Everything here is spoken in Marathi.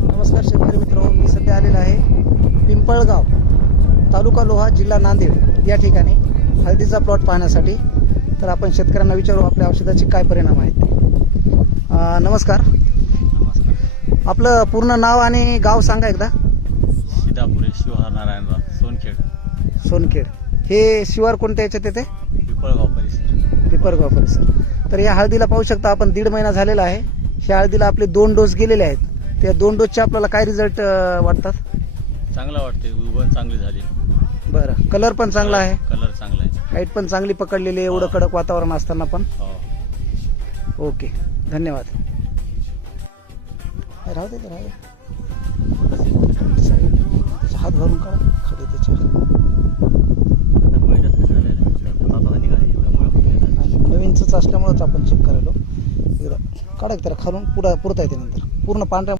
नमस्कार शेतकरी मित्रांनो, मी सध्या आलेला आहे पिंपळगाव, तालुका लोहा, जिल्हा नांदेड या ठिकाणी हळदीचा प्लॉट पाहण्यासाठी. तर आपण शेतकऱ्यांना विचारू आपल्या औषधाचे काय परिणाम आहेत ते. नमस्कार. नमस्कार. आपलं पूर्ण नाव आणि गाव सांगा एकदा. सीतापुरे शिवहार नारायणराव सोनखेड. सोनखेड. हे शिवार कोणत्या याच्यात येते? पिंपळगाव परिसर. पिंपळगाव परिसर. तर या हळदीला पाहू शकता आपण 1.5 महिना झालेला आहे. ह्या हळदीला आपले 2 डोस गेलेले आहेत. त्या 2 डोसचे आपल्याला काय रिझल्ट वाटतात? चांगलं वाटते, उगवण चांगली झाली. बरं, कलर पण चांगला आहे, कलर चांगला आहे. हाईट पण चांगली पकडलेली आहे एवढं कडक वातावरण असताना पण. हो. ओके, धन्यवाद. राहू दे राहू दे. त्याचा हात घालून काढा खाली त्याच्या. नवीनच असल्यामुळेच आपण चेक करायलो. काढा त्याला खालून पुढं पुरता येते नंतर पूर्ण पांढऱ्या